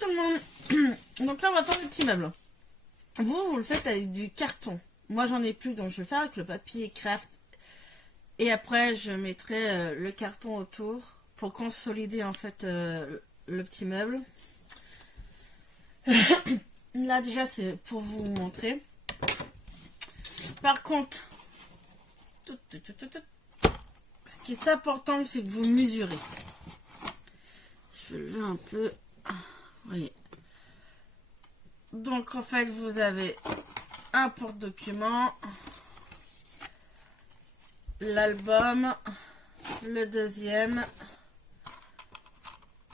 tout le monde. Donc là, on va faire le petit meuble. Vous le faites avec du carton. Moi, j'en ai plus, donc je vais faire avec le papier craft. Et après, je mettrai le carton autour pour consolider en fait le petit meuble. Là, déjà, c'est pour vous montrer. Par contre, ce qui est important, c'est que vous mesurez. Je vais lever un peu. Vous voyez. Donc, en fait, vous avez un porte-document, l'album, le deuxième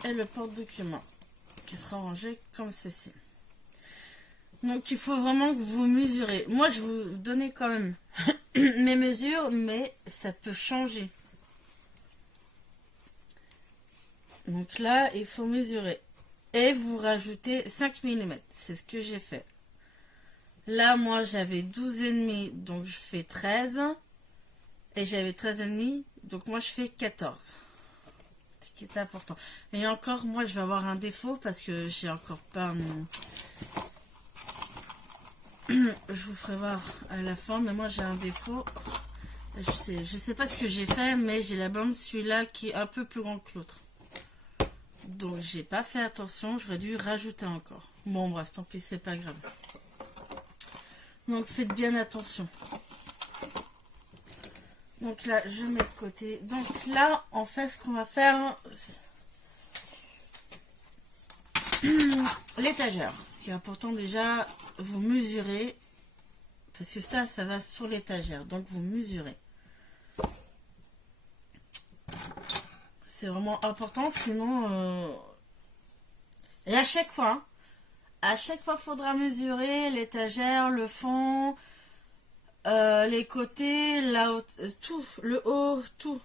et le porte-document qui sera rangé comme ceci. Donc, il faut vraiment que vous mesurez. Moi, je vous donnais quand même mes mesures, mais ça peut changer. Donc là, il faut mesurer. Et vous rajoutez 5 mm. C'est ce que j'ai fait. Là, moi, j'avais 12,5, donc je fais 13. Et j'avais 13,5, donc moi, je fais 14. Ce qui est important. Et encore, moi, je vais avoir un défaut parce que j'ai encore pas... Je vous ferai voir à la fin, mais moi, j'ai un défaut. Je sais pas ce que j'ai fait, mais j'ai la bombe, celui-là, qui est un peu plus grand que l'autre. Donc, j'ai pas fait attention. J'aurais dû rajouter encore. Bon, bref, tant pis, c'est pas grave. Donc, faites bien attention. Donc là, je mets de côté. Donc là, en fait, ce qu'on va faire, l'étagère. Ce qui est important déjà, vous mesurez. Parce que ça va sur l'étagère. Donc, vous mesurez. C'est vraiment important, sinon... Et à chaque fois, il faudra mesurer l'étagère, le fond, les côtés, la haute, tout, le haut, tout.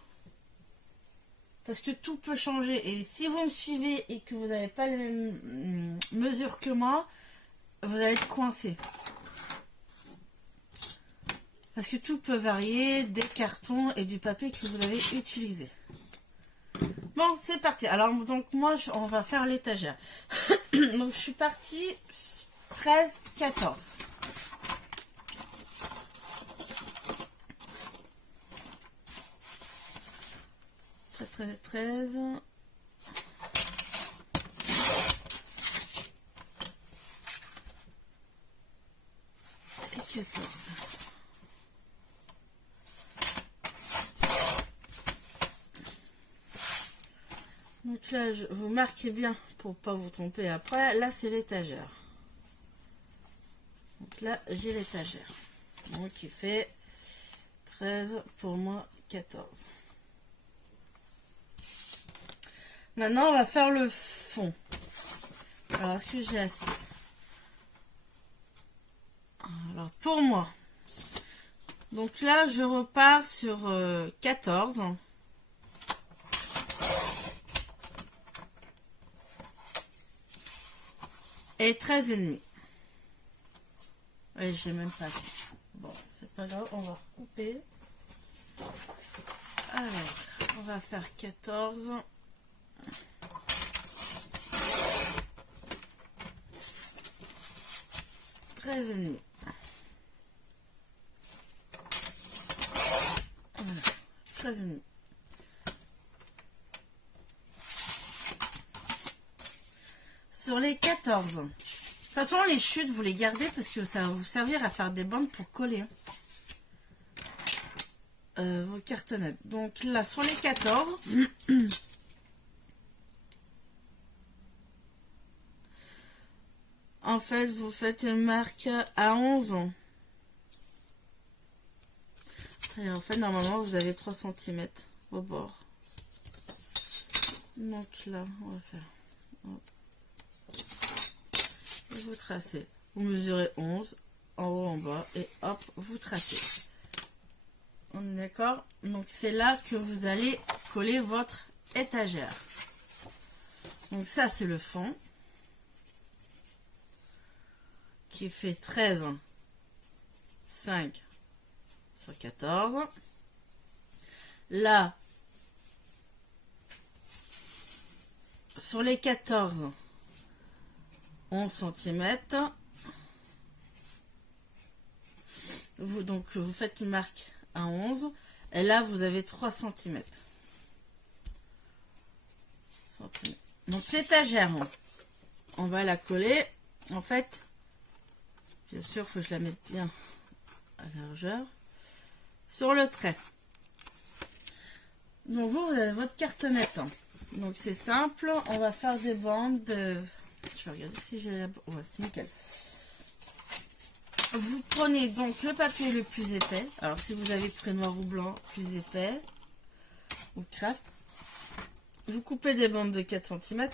Parce que tout peut changer. Et si vous me suivez et que vous n'avez pas les mêmes mesures que moi, vous allez être coincé. Parce que tout peut varier des cartons et du papier que vous avez utilisé. Bon, c'est parti. Alors, donc, moi, on va faire l'étagère. Donc, je suis partie 13, 14. Treize, 13. Et 14. Donc là, vous marquez bien pour pas vous tromper après. Là, c'est l'étagère. Donc là, j'ai l'étagère. Donc, il fait 13 pour moi, 14. Maintenant, on va faire le fond. Alors, est-ce que j'ai assez? Alors, pour moi. Donc là, je repars sur 14. Et 13,5. Oui, j'ai même pas. Bon, c'est pas grave, on va recouper. Alors, on va faire 14. Treize et demi. Voilà, 13,5. Sur les 14. De toute façon, les chutes, vous les gardez parce que ça va vous servir à faire des bandes pour coller vos cartonnettes. Donc là, sur les 14, en fait, vous faites une marque à 11. Et en fait, normalement, vous avez 3 cm au bord. Donc là, on va faire... Et vous tracez. Vous mesurez 11 en haut, en bas et hop, vous tracez. On est d'accord? Donc c'est là que vous allez coller votre étagère. Donc ça c'est le fond qui fait 13, 5 sur 14. Là, sur les 14, 11 cm. Donc vous faites une marque à 11 et là vous avez 3 cm. Donc l'étagère, on va la coller. En fait, bien sûr, il faut que je la mette bien à largeur sur le trait. Donc vous avez votre cartonnette. Donc c'est simple, on va faire des bandes de... Je vais regarder si j'ai la... Ouais, c'est nickel. Vous prenez donc le papier le plus épais. Alors si vous avez prêt noir ou blanc, plus épais, ou craft. Vous coupez des bandes de 4 cm.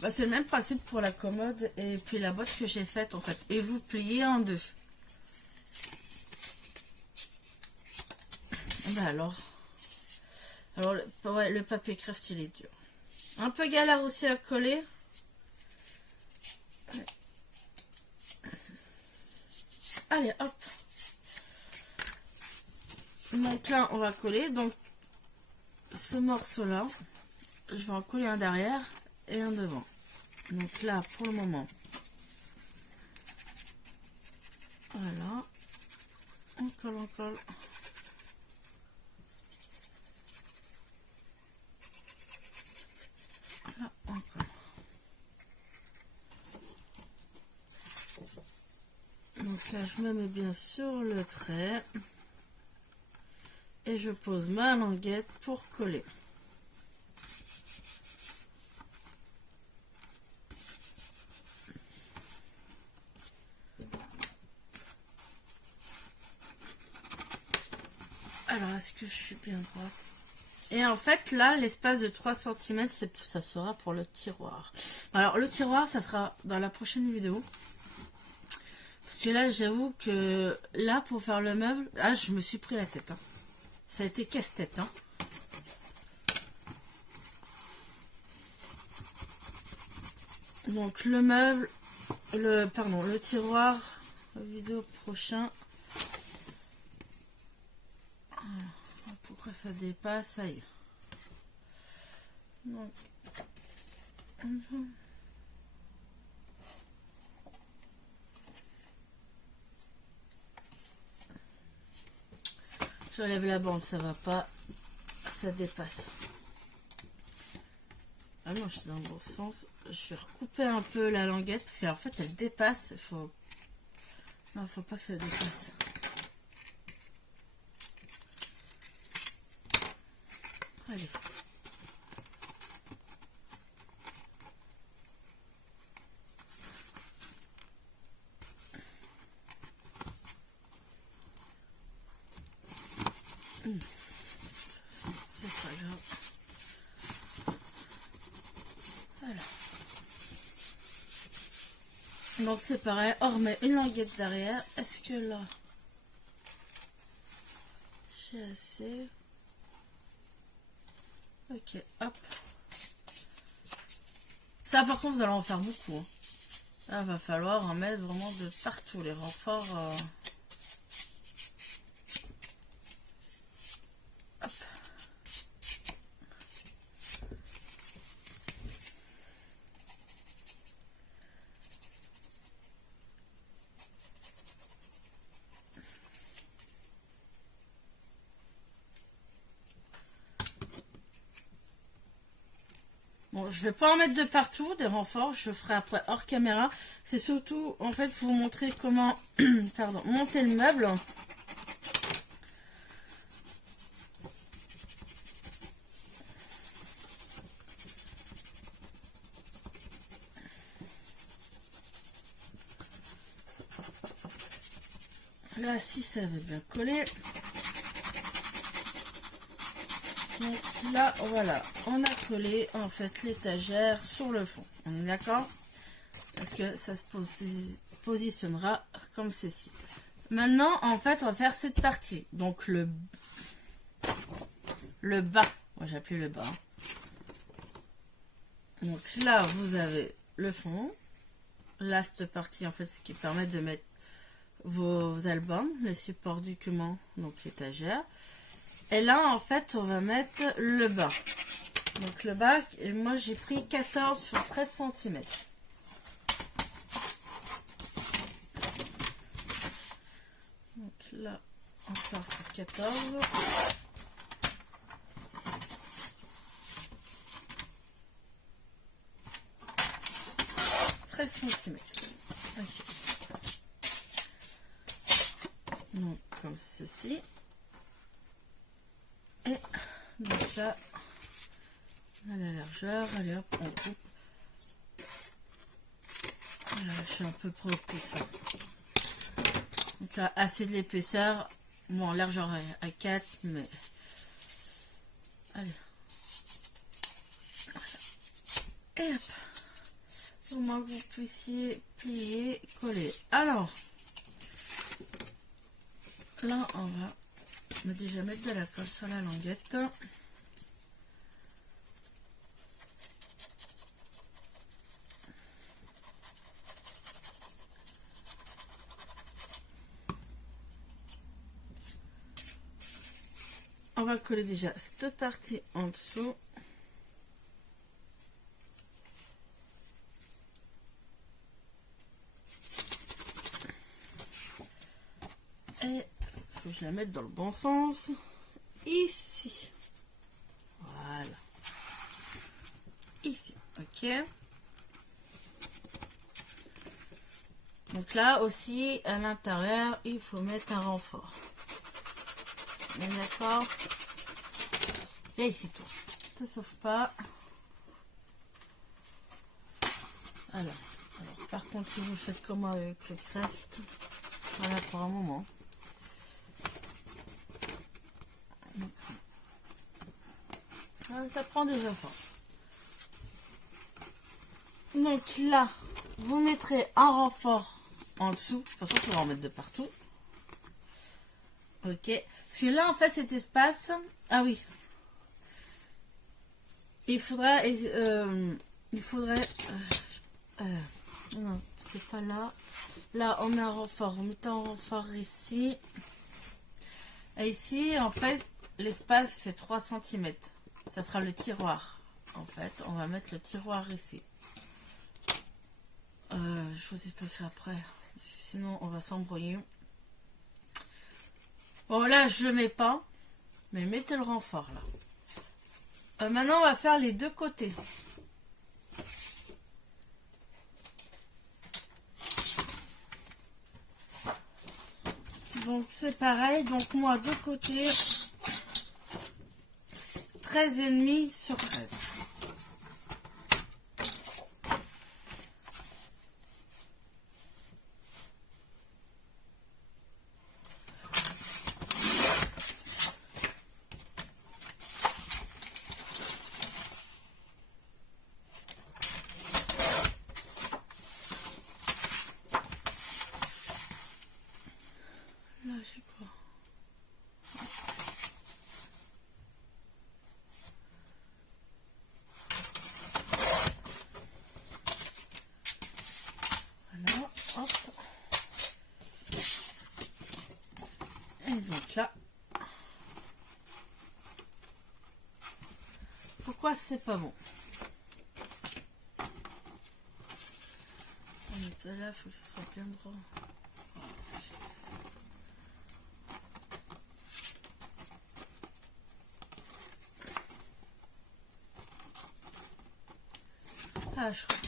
Bah, c'est le même principe pour la commode et puis la boîte que j'ai faite en fait. Et vous pliez en deux. Bah alors ouais, le papier craft il est dur. Un peu galère aussi à coller. Allez, hop. Donc là, on va coller. Donc, ce morceau-là, je vais en coller un derrière et un devant. Donc là, pour le moment, voilà. On colle, on colle. Là, on colle. Donc là, je me mets bien sur le trait. Et je pose ma languette pour coller. Alors, est-ce que je suis bien droite? Et en fait, là, l'espace de 3 cm, ça sera pour le tiroir. Alors, le tiroir, ça sera dans la prochaine vidéo. Parce que là, j'avoue que là, pour faire le meuble, là, je me suis pris la tête. Hein. Ça a été casse-tête. Hein. Donc, le meuble, le tiroir, vidéo prochain. Pourquoi ça dépasse? Ça y est. Donc, j'enlève la bande, ça va pas, ça dépasse. Ah non, je suis dans le bon sens. Je vais recouper un peu la languette parce qu'en fait elle dépasse. Non, faut pas que ça dépasse. Allez. C'est pas grave. Voilà. Donc c'est pareil, on remet une languette derrière. Est-ce que là j'ai assez? Ok, hop. Ça par contre vous allez en faire beaucoup. Hein. Là va falloir en mettre vraiment de partout les renforts. Hop. Bon, je vais pas en mettre de partout, des renforts, je ferai après hors caméra. C'est surtout, en fait, pour vous montrer comment pardon, monter le meuble. Là, si ça va bien coller. Donc là, voilà, on a collé en fait l'étagère sur le fond. On est d'accord? Parce que ça se positionnera comme ceci. Maintenant, en fait, on va faire cette partie. Donc le bas. Moi, j'appuie le bas. Donc là, vous avez le fond. Là, cette partie, en fait, ce qui permet de mettre vos albums, les supports du document, donc l'étagère. Et là, en fait, on va mettre le bas. Donc le bas, et moi j'ai pris 14 sur 13 cm. Donc là, on part sur 14. 13 cm. Ok. Donc comme ceci. Et donc là, on a la largeur. Allez hop, on coupe. Voilà, je suis un peu préoccupée. Donc là, assez de l'épaisseur. Bon, largeur à 4, mais... Allez. Voilà. Et hop. Au moins que vous puissiez plier, coller. Alors, là, on va déjà mettre de la colle sur la languette. On va coller déjà cette partie en dessous. Et il faut que je la mette dans le bon sens. Ici. Voilà. Ici. Ok. Donc là aussi, à l'intérieur, il faut mettre un renfort. D'accord. Et ici tout. Tout sauf pas. Alors, par contre, si vous faites comme moi avec le craft, voilà pour un moment. Ça prend déjà fort. Donc là, vous mettrez un renfort en dessous. De toute façon, il faut en mettre de partout. Ok. Parce que là, en fait, cet espace... Ah oui. Il faudrait... non, c'est pas là. Là, on met un renfort. On met un renfort ici. Et ici, en fait, l'espace fait 3 cm. Ça sera le tiroir. En fait, on va mettre le tiroir ici. Je vous expliquerai après. Parce que sinon, on va s'embrouiller. Bon, là, je le mets pas. Mais mettez le renfort, là. Maintenant, on va faire les deux côtés. Donc, c'est pareil. Donc, moi, deux côtés, 13,5 sur 13. Là, j'ai quoi? Voilà, hop. Et donc là, pourquoi c'est pas bon? Là, il faut que ce soit bien droit. Ah, je crois.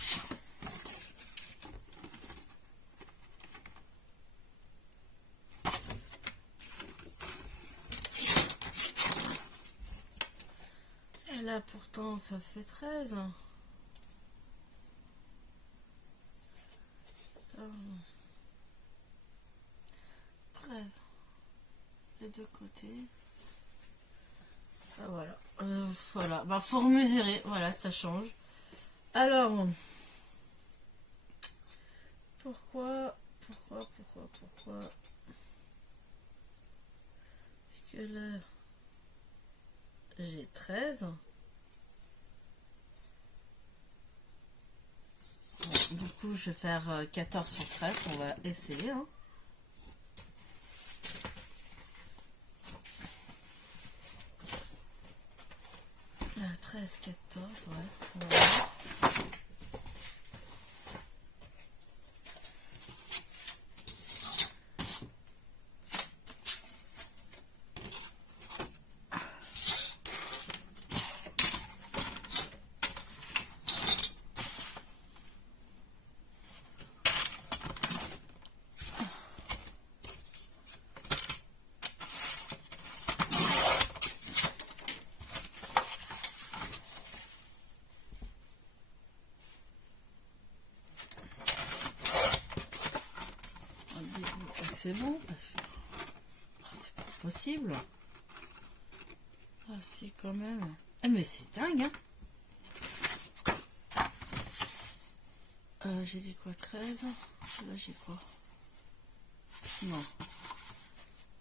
Et là, pourtant, ça fait 13. 13. Les deux côtés. Ah, voilà. Voilà. Bah, faut remesurer. Voilà, ça change. Alors, pourquoi Parce que là, j'ai 13. Bon, du coup, je vais faire 14 sur 13. On va essayer. Hein. 13, 14, ouais. Voilà. C'est bon parce que c'est pas possible. Ah si quand même. Eh mais c'est dingue hein. J'ai dit quoi, 13? Là j'ai quoi? Non.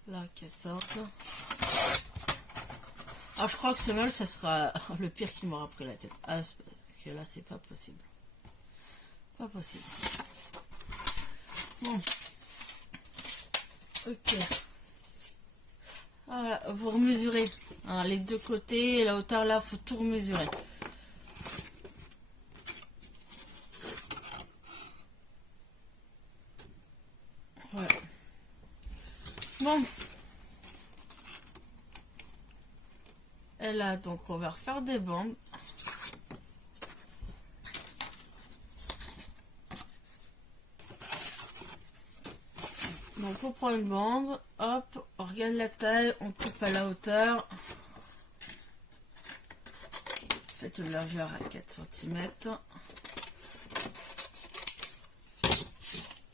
Là 14. Ah je crois que ce vol ça sera le pire qui m'aura pris la tête. Ah parce que là c'est pas possible. Pas possible. Bon. Ok. Voilà, vous remesurez hein, les deux côtés, la hauteur là, faut tout remesurer. Voilà. Bon. Et là, donc on va refaire des bandes. Donc on prend une bande, hop, on regarde la taille, on coupe à la hauteur. Faites une largeur à 4 cm.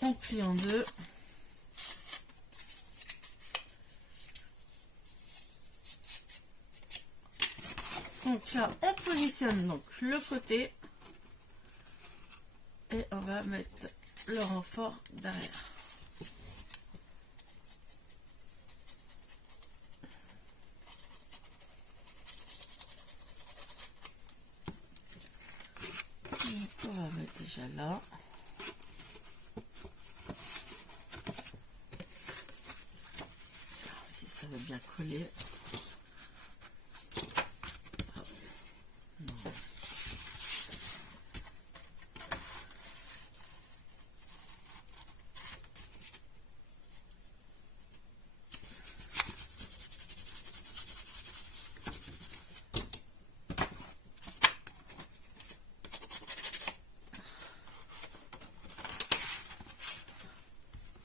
On plie en deux. Donc là, on positionne donc le côté. Et on va mettre le renfort derrière. Donc on va mettre déjà là. Si ça va bien coller. Non.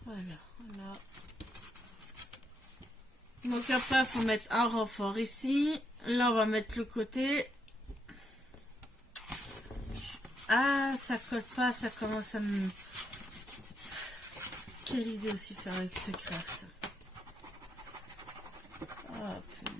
Voilà, voilà. Donc après, il faut mettre un renfort ici. Là, on va mettre le côté. Ah, ça colle pas, ça commence à me... Quelle idée aussi faire avec ce craft. Oh, punaise.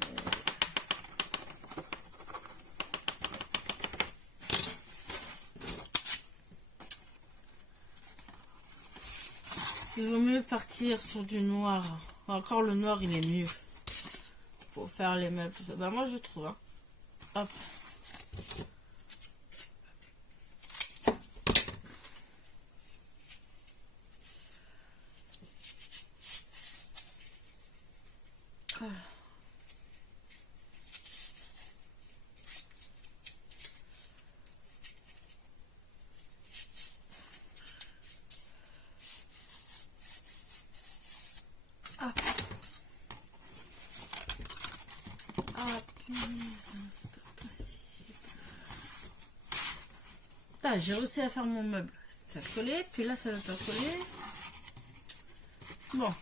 Il vaut mieux partir sur du noir. Encore le noir, il est mieux. Pour faire les meubles, tout ça. Bah, moi, je trouve. Hein. Hop. Ah. Ah. Ah, punaise, c'est pas possible. Ah, j'ai réussi à faire mon meuble. Ça a collé, puis là, ça va pas coller. Bon,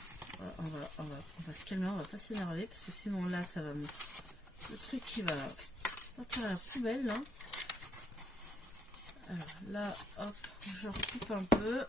on va se calmer, on va pas s'énerver, parce que sinon, là, ça va me... Le truc qui va partir à la poubelle, là. Alors, là, hop, je recoupe un peu.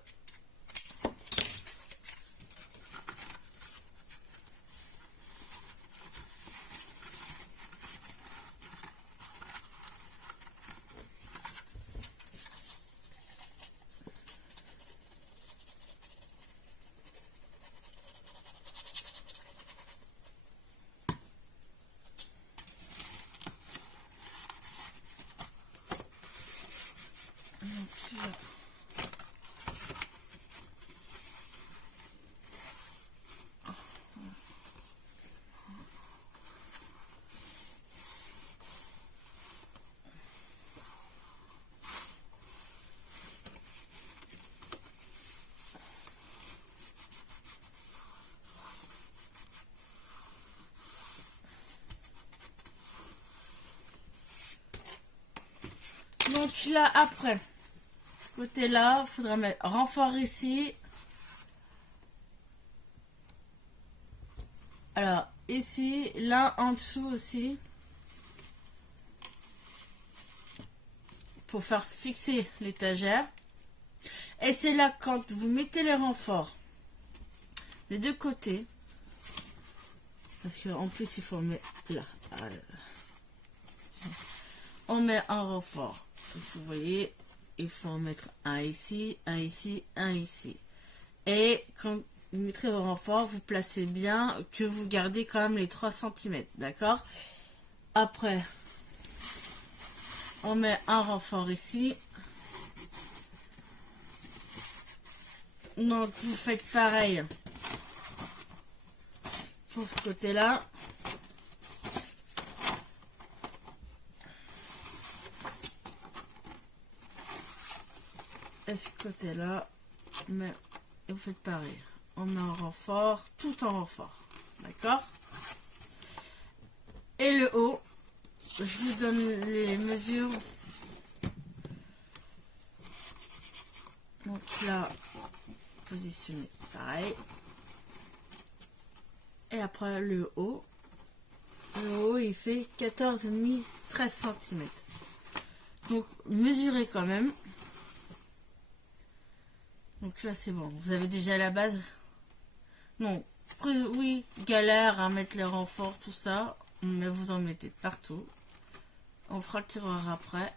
Donc là, après, ce côté-là, il faudra mettre renfort ici. Alors, ici, là, en dessous aussi. Pour faire fixer l'étagère. Et c'est là, quand vous mettez les renforts des deux côtés. Parce qu'en plus, il faut mettre là. On met un renfort. Vous voyez, il faut en mettre un ici, un ici, un ici. Et quand vous mettrez vos renforts, vous placez bien, que vous gardez quand même les 3 cm. D'accord? Après, on met un renfort ici. Donc, vous faites pareil pour ce côté-là. Et ce côté-là, mais vous faites pareil. On met un renfort, tout en renfort. D'accord? Et le haut, je vous donne les mesures. Donc là, positionné pareil. Et après le haut. Le haut, il fait 14,5, 13 cm. Donc, mesurez quand même. Donc là, c'est bon. Vous avez déjà la base. Non. Oui, galère à mettre les renforts, tout ça. Mais vous en mettez partout. On fera le tiroir après.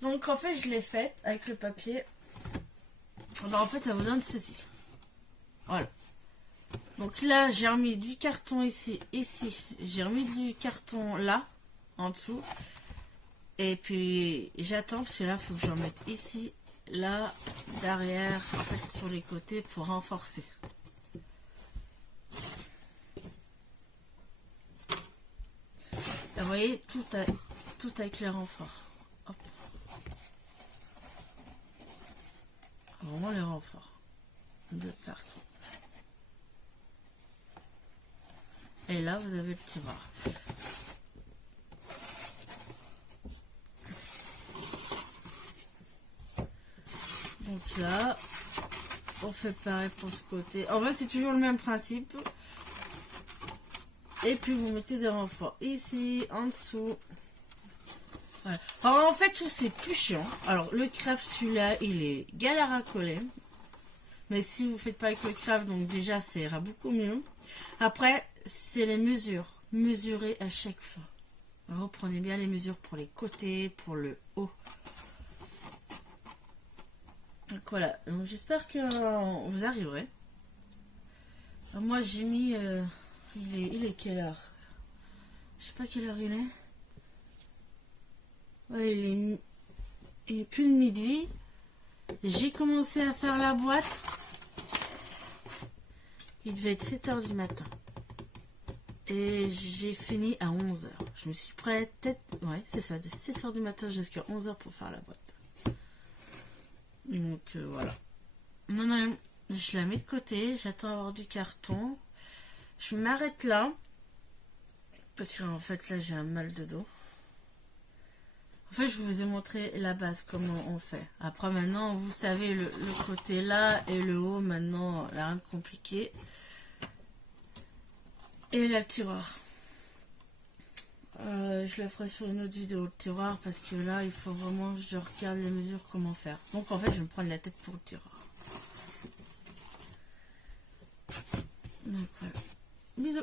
Donc, en fait, je l'ai fait avec le papier. Alors, en fait, ça vous donne ceci. Voilà. Donc là, j'ai remis du carton ici, ici. J'ai remis du carton là, en dessous. Et puis, j'attends, parce que là, il faut que j'en mette ici, là, derrière, en fait, sur les côtés pour renforcer. Là, vous voyez, tout avec les renforts. Hop. Vraiment les renforts de partout. Et là, vous avez le tiroir. Donc là, on fait pareil pour ce côté. En fait, c'est toujours le même principe. Et puis, vous mettez des renforts ici, en dessous. Voilà. Alors, en fait, tout c'est plus chiant. Alors, le crève, celui-là, il est galère à coller. Mais si vous ne faites pas avec le crève, donc déjà, ça ira beaucoup mieux. Après, c'est les mesures. Mesurez à chaque fois. Reprenez bien les mesures pour les côtés, pour le haut. Donc voilà. Donc j'espère que vous arriverez. Alors, moi, j'ai mis... il est quelle heure? Je sais pas quelle heure il est. Ouais, il est plus de midi. J'ai commencé à faire la boîte. Il devait être 7 h du matin. Et j'ai fini à 11 h. Je me suis prête, ouais, c'est ça, de 7 h du matin jusqu'à 11 h pour faire la boîte. Donc voilà. Non, je la mets de côté. J'attends d'avoir du carton. Je m'arrête là. Parce qu'en fait, là, j'ai un mal de dos. En fait, je vous ai montré la base, comment on fait. Après, maintenant, vous savez, le côté là et le haut, maintenant, rien de compliqué. Et là, le tiroir. Je le ferai sur une autre vidéo, le tiroir, parce que là, il faut vraiment que je regarde les mesures, comment faire. Donc, en fait, je vais me prendre la tête pour le tiroir. Donc, voilà. Bisous.